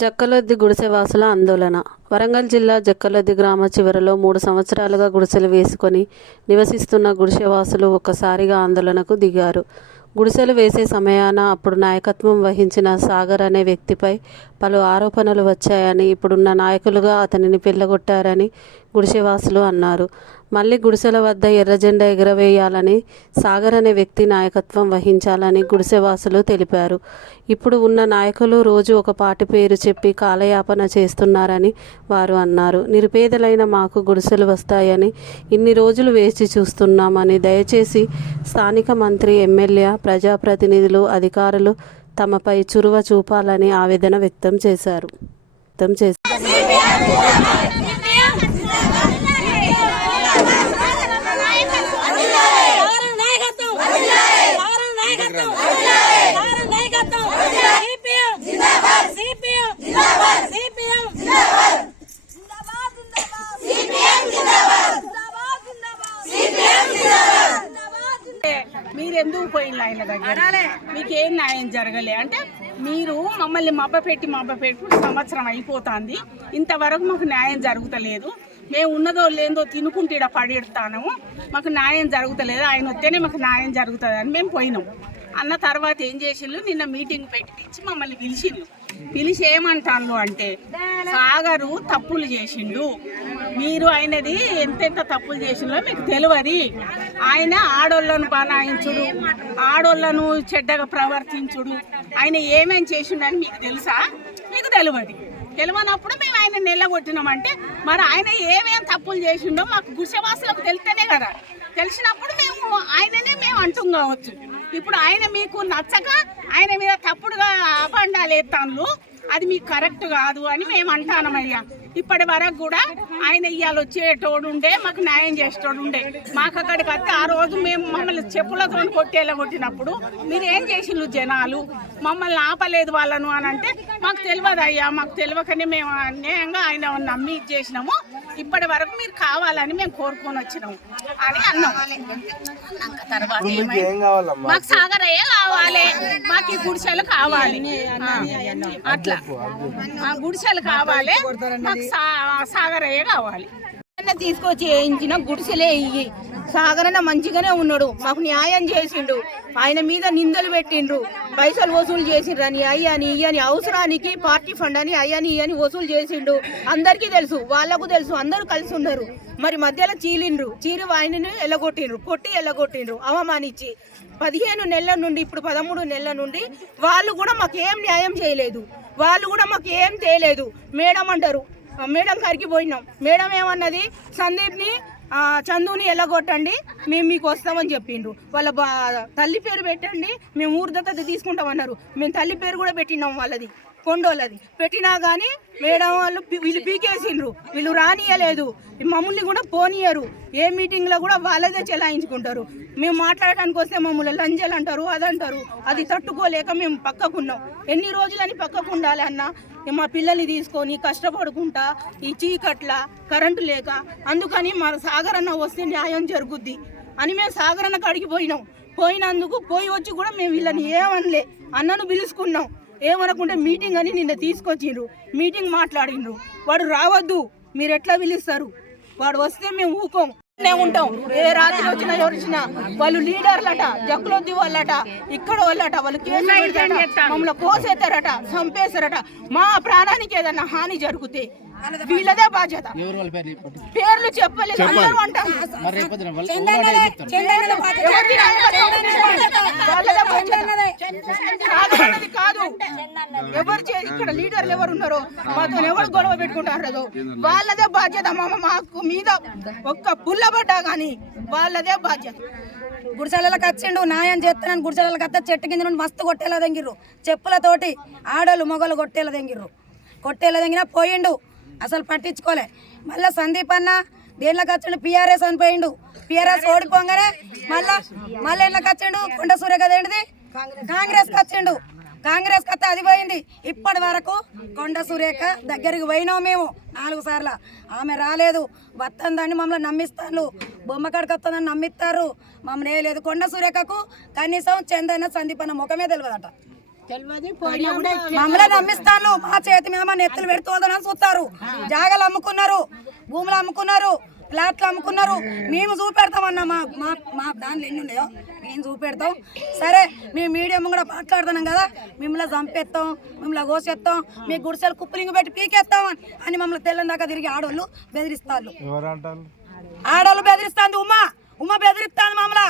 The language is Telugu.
జక్కలొద్ది గుడిసెవాసుల ఆందోళన. వరంగల్ జిల్లా జక్కలొద్ది గ్రామ చివరలో మూడు సంవత్సరాలుగా గుడిసెలు వేసుకొని నివసిస్తున్న గుడిసెవాసులు ఒక్కసారిగా ఆందోళనకు దిగారు. గుడిసెలు వేసే సమయాన అప్పుడు నాయకత్వం వహించిన సాగర్ అనే వ్యక్తిపై పలు ఆరోపణలు వచ్చాయని ఇప్పుడున్న నాయకులుగా అతనిని పెళ్ళగొట్టారని గుడిసెవాసులు అన్నారు. మళ్ళీ గుడిసెల వద్ద ఎర్రజెండా ఎగరవేయాలని సాగర్ అనే వ్యక్తి నాయకత్వం వహించాలని గుడిసెవాసులు తెలిపారు. ఇప్పుడు ఉన్న నాయకులు రోజు ఒక పార్టీ పేరు చెప్పి కాలయాపన చేస్తున్నారని వారు అన్నారు. నిరుపేదలైన మాకు గుడిసెలు వస్తాయని ఇన్ని రోజులు వేచి చూస్తున్నామని దయచేసి స్థానిక మంత్రి ఎమ్మెల్యే ప్రజాప్రతినిధులు అధికారులు తమపై చురువ చూపాలని ఆవేదన వ్యక్తం చేశారు. వ్యక్తం చేశారు నాయకత్వం నాయకత్వం నాయకత్వం సిపిఎం సిపిఎం సిపిఎం మీరు ఎందుకు పోయిన ఆయన దగ్గర మీకు ఏం న్యాయం జరగలే? అంటే మీరు మమ్మల్ని మబ్బపెట్టి మబ్బపెట్టి సంవత్సరం అయిపోతుంది. ఇంతవరకు మాకు న్యాయం జరుగుతలేదు. మేము ఉన్నదో లేదో తినుకుంటే ఇక్కడ పడేస్తాను మాకు న్యాయం జరుగుతలేదు. ఆయన వస్తేనే మాకు న్యాయం జరుగుతుంది అని మేము పోయినాం. అన్న తర్వాత ఏం చేసిండ్రు? నిన్న మీటింగ్ పెట్టించి మమ్మల్ని పిలిచిండ్రు. పిలిచి ఏమంటాను అంటే సాగరు తప్పులు చేసిండు. మీరు ఆయనది ఎంతెంత తప్పులు చేసిందో మీకు తెలియదు. ఆయన ఆడోళ్ళను బనాయించుడు ఆడోళ్ళను చెడ్డగా ప్రవర్తించుడు. ఆయన ఏమేం చేసిండని మీకు తెలుసా? మీకు తెలియదు తెలియనప్పుడు మేము ఆయన నిల్లగొట్టినామంటే మరి ఆయన ఏమేం తప్పులు చేసిండో మాకు గుడిసెవాసులకు తెలితేనే కదా. తెలిసినప్పుడు మేము ఆయననే మేము అంటుం కావచ్చు. ఇప్పుడు ఆయన మీకు నచ్చక ఆయన మీద తప్పుడుగా అబండాలు ఎత్తాను అది మీకు కరెక్ట్ కాదు అని మేము అంటానమయ్యా. ఇప్పటి వరకు కూడా ఆయన ఇవాళ వచ్చేటోడు ఉండే మాకు న్యాయం చేసేటోడు ఉండే. మాకు అక్కడికి వస్తే ఆ రోజు మేము మమ్మల్ని చెప్పులతో కొట్టేలా కొట్టినప్పుడు మీరు ఏం చేసిండ్రు జనాలు? మమ్మల్ని ఆపలేదు వాళ్ళను అని అంటే మాకు తెలియదు అయ్యా మాకు తెలియకనే మేము అన్యాయంగా ఆయన నమ్మి చేసినాము. ఇప్పటి వరకు మీరు కావాలని మేము కోరుకొని వచ్చినాము అని అన్నాం. తర్వాత ఏమైంది? మాకు సాగరయ్య కావాలి? మాకు ఈ గుడిసెలు కావాలి. అట్లా. ఆ గుడిసెలు కావాలి. మాకు సా- సాగరయ్య కావాలి. అన్న తీసుకొచ్చి వేయించిన గుడిసెలే ఇయ్యి. సాగరన్న మంచిగానే ఉన్నాడు. మాకు న్యాయం చేసిండు. ఆయన మీద నిందలు పెట్టిండ్రు. పైసలు వసూలు చేసిండ్రు అని అయ్యని ఇయ్యని అవసరానికి పార్టీ ఫండ్ అని అయ్యని ఇయ్యని వసూలు చేసిండు. అందరికీ తెలుసు వాళ్ళకు తెలుసు అందరూ కలిసి ఉన్నారు. మరి మధ్యలో చీలిండ్రు. చీరి ఆయనని ఎల్లగొట్టిండ్రు కొట్టి ఎల్లగొట్టిండ్రు అవమానించి. పదిహేను నెలల నుండి ఇప్పుడు పదమూడు నెలల నుండి వాళ్ళు కూడా మాకు ఏం న్యాయం చేయలేదు. వాళ్ళు కూడా మాకు ఏం తేలేదు. మేడం అంటారు మేడం గారికి పోయినాం. మేడం ఏమన్నది? సందీప్ని చందుని ఎల్లగొట్టండి మేము మీకు వస్తామని చెప్పిండ్రు. వాళ్ళ బా తల్లి పేరు పెట్టండి మేము ఊరు దత్తత తీసుకుంటామన్నారు. మేము తల్లి పేరు కూడా పెట్టినాం వాళ్ళది. కొండోళ్ళది. పెట్టినా కానీ మేడం వాళ్ళు వీళ్ళు పీకేసిండ్రు. వీళ్ళు రానియలేదు. మమ్మల్ని కూడా పోనీయరు. ఏ మీటింగ్లో కూడా వాళ్ళదే చెలాయించుకుంటారు. మేము మాట్లాడటానికి వస్తే మమ్మల్ని లంజలు అంటారు అదంటారు. అది తట్టుకోలేక మేము పక్కకున్నాం. ఎన్ని రోజులని పక్కకు ఉండాలి అన్న మా పిల్లల్ని తీసుకొని కష్టపడుకుంటా ఈ చీకట్ల కరెంటు లేక అందుకని మా సాగరన్న వస్తే న్యాయం జరుగుద్ది అని మేము సాగరన్న కాడికి పోయినాం. పోయినందుకు పోయి వచ్చి కూడా మేము వీళ్ళని ఏమనలే. అన్నను పిలుచుకున్నాం. ఏమనకుంటే మీటింగ్ అని నిన్న తీసుకొచ్చిండ్రు మీటింగ్ మాట్లాడిండ్రు వాడు రావద్దు. మీరు ఎట్లా పిలుస్తారు? వాడు వస్తే మేము ఊకోం. ఉంటాం. ఏ రాత్రి వచ్చినా ఎవరు వాళ్ళు లీడర్లట జక్కులొద్ది వాళ్ళట ఇక్కడ వాళ్ళట వాళ్ళు కేసు పెడతారట, మమ్మల్ని కోసేస్తారట చంపేస్తారట. మా ప్రాణానికి ఏదన్నా హాని జరిగితే వీళ్ళదే బాధ్యత. పేర్లు చెప్పలేదు అందరూ అంటారు కాదు ఎవరు చే- ఇక్కడ లీడర్లు ఎవరు ఉన్నారో మాతో ఎవరు గొడవ పెట్టుకుంటారో వాళ్ళదే బాధ్యత. మామ మాకు మీద ఒక్క పుల్లబడ్డా గానీ వాళ్ళదే బాధ్యత. గుడిసెలకు వచ్చిండు న్యాయం చేస్తానని గుడిసెలకు వస్తే చెట్టు కింద నుండి మస్తు కొట్టేలా దెంగిర్రు. చెప్పులతోటి ఆడోళ్ళు మొగలు కొట్టేలా దెంగిర్రు. కొట్టేలా దెంగినా పోయిండు. అసలు పట్టించుకోలే. మళ్ళా సందీప్ అన్న దేనిలోకి వచ్చిండు పిఆర్ఎస్ అనిపోయిండు పిఆర్ఎస్ ఓడిపోగానే మళ్ళా మళ్ళీ ఇళ్ళకి వచ్చిండు కొండ సూర్య కదా ఏంటిది? కాంగ్రెస్ వచ్చిండు కాంగ్రెస్ కథ అది పోయింది. ఇప్పటి వరకు కొండ సురేఖ దగ్గరికి పోయినాం మేము నాలుగు సార్లు. ఆమె రాలేదు. వస్తుందని మమ్మల్ని నమ్మిస్తాను బొమ్మ కాడికి వస్తుందని నమ్మిస్తారు. మమ్మల్ని వేయలేదు లేదు. కొండ సురేఖకు కనీసం చందన సందీపన్న ముఖమే తెలియదట మమ్మల్ని నమ్మిస్తాను. మా చేతి మీద మా నెత్తులు పెడుతుందని చూస్తారు. జాగాలు అమ్ముకున్నారు భూములు అమ్ముకున్నారు ఫ్లాట్లు అమ్ముకున్నారు. మేము చూపెడతామన్నా మా మా మా దాంట్లో ఎన్ని ఉన్నాయో మేము చూపెడతాం. సరే మేము మీడియం కూడా మాట్లాడుతున్నాం కదా మిమ్మల్ని చంపేస్తాం మిమ్మల్ని కోసేస్తాం మీ గుడిసెలు కుప్పలింగ్ పెట్టి పీకేస్తాం అని- మమ్మల్ని తెల్లని దాకా తిరిగి ఆడోళ్ళు బెదిరిస్తారు. ఆడోళ్ళు బెదిరిస్తాంది ఉమ్మ ఉమ్మ బెదిరిస్తాంది మమ్మల్ని.